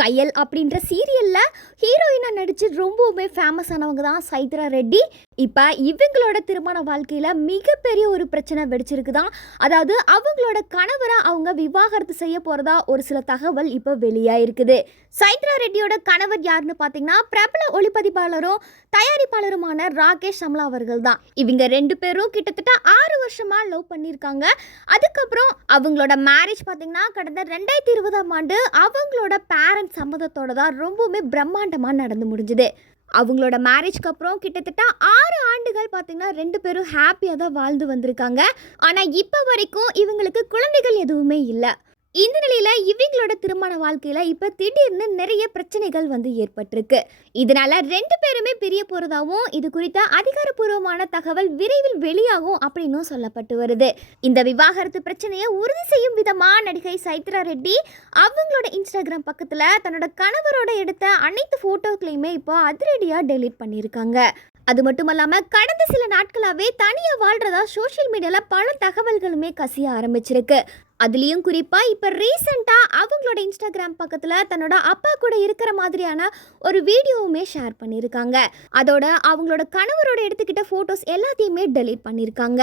கயல் அப்படின்ற சீரியலில் ஹீரோயினாக நடித்து ரொம்பவுமே ஃபேமஸ் ஆனவங்க தான் சைத்ரா ரெட்டி. இப்போ இவங்களோட திருமண வாழ்க்கையில் மிகப்பெரிய ஒரு பிரச்சனை வெடிச்சிருக்கு தான். அதாவது அவங்களோட கணவரை அவங்க விவாகரத்து செய்ய போகிறதா ஒரு சில தகவல் இப்போ வெளியாயிருக்குது. சைத்ரா ரெட்டியோட கணவர் யாருன்னு பார்த்தீங்கன்னா பிரபல ஒளிப்பதிப்பாளரும் தயாரிப்பாளருமான ராகேஷ் அமலா அவர்கள் தான். இவங்க 2 பேரும் கிட்டத்தட்ட 6 வருஷமாக லவ் பண்ணியிருக்காங்க. அதுக்கப்புறம் அவங்களோட மேரேஜ் பார்த்தீங்கன்னா கடந்த 2020ஆம் ஆண்டு அவங்களோட பேரண்ட்ஸ் சம்மதத்தோட தான் ரொம்பவுமே பிரம்மாண்டமாக நடந்து முடிஞ்சுது. அவங்களோட மேரேஜ்க்கு அப்புறம் கிட்டத்தட்ட 6 ஆண்டுகள் பார்த்தீங்கன்னா 2 பேரும் ஹாப்பியாக தான் வாழ்ந்து வந்திருக்காங்க. ஆனால் இப்போ வரைக்கும் இவங்களுக்கு குழந்தைகள் எதுவுமே இல்லை. இந்த நிலையில் இவங்களோட திருமண வாழ்க்கையில் இப்போ திடீர்னு நிறைய பிரச்சனைகள் வந்து ஏற்பட்டிருக்கு. இதனால 2 பேருமே பிரிய போகிறதாவும் இது குறித்த அதிகாரப்பூர்வமான தகவல் விரைவில் வெளியாகும் அப்படின்னும் சொல்லப்பட்டு வருது. இந்த விவாகரத்து பிரச்சனையை உறுதி செய்யும் விதமாக நடிகை சைத்ரா ரெட்டி அவங்களோட இன்ஸ்டாகிராம் பக்கத்தில் தன்னோட கணவரோட எடுத்த அனைத்து ஃபோட்டோக்களையுமே இப்போ அதிரடியாக டெலீட் பண்ணியிருக்காங்க. அது மட்டும் இல்லாமல் கடந்த சில நாட்களாகவே தனியாக வாழ்கிறதா சோஷியல் மீடியாவில் பல தகவல்களுமே கசிய ஆரம்பிச்சிருக்கு. அதுலேயும் குறிப்பாக இப்போ ரீசெண்டாக அவங்களோட இன்ஸ்டாகிராம் பக்கத்தில் தன்னோட அப்பா கூட இருக்கிற மாதிரியான ஒரு வீடியோவுமே ஷேர் பண்ணியிருக்காங்க. அதோட அவங்களோட கணவரோட எடுத்துக்கிட்ட ஃபோட்டோஸ் எல்லாத்தையுமே டெலீட் பண்ணியிருக்காங்க.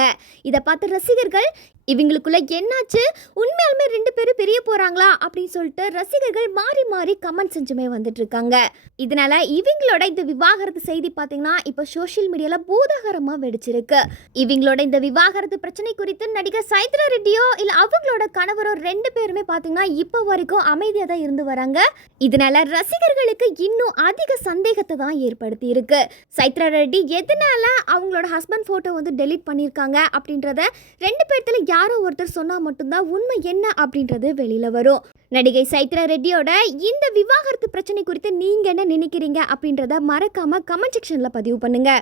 இதை பார்த்து ரசிகர்கள் இவங்களுக்குள்ள என்னாச்சு, உண்மையாலுமே 2 பேரும் பிரிய போகிறாங்களா அப்படின்னு சொல்லிட்டு ரசிகர்கள் மாறி மாறி கமெண்ட் செஞ்சுமே வந்துட்டு இருக்காங்க. இதனால இவங்களோட இந்த விவாகரத்து செய்தி பார்த்தீங்கன்னா இப்போ சோஷியல் மீடியாவில் பூதாகரமாக வெடிச்சிருக்கு. இவங்களோட இந்த விவாகரத்து பிரச்சனை குறித்து நடிகர் சைத்ரா ரெட்டியோ இல்லை அவங்களோட கணவரோ 2 பேருமே பார்த்தீங்கன்னா இப்போ வரைக்கும் அமைதியாக தான் இருந்து வராங்க. இதனால ரசிகர்களுக்கு இன்னும் அதிக சந்தேகத்தை தான் ஏற்படுத்தி இருக்கு. சைத்ரா ரெட்டி எதனால அவங்களோட ஹஸ்பண்ட் ஃபோட்டோ வந்து டெலீட் பண்ணியிருக்காங்க அப்படின்றத 2 பேர்த்துல யாரோ ஒருத்தர் சொன்னால் மட்டும்தான் உண்மை என்ன அப்படின்றது வெளியில் வரும். நடிகை சைத்ரா ரெட்டியோட இந்த விவாகரத்து பிரச்சனை குறித்து நீங்கள் என்ன நினைக்கிறீங்க அப்படின்றத மறக்காம கமெண்ட் செக்ஷனில் பதிவு பண்ணுங்க.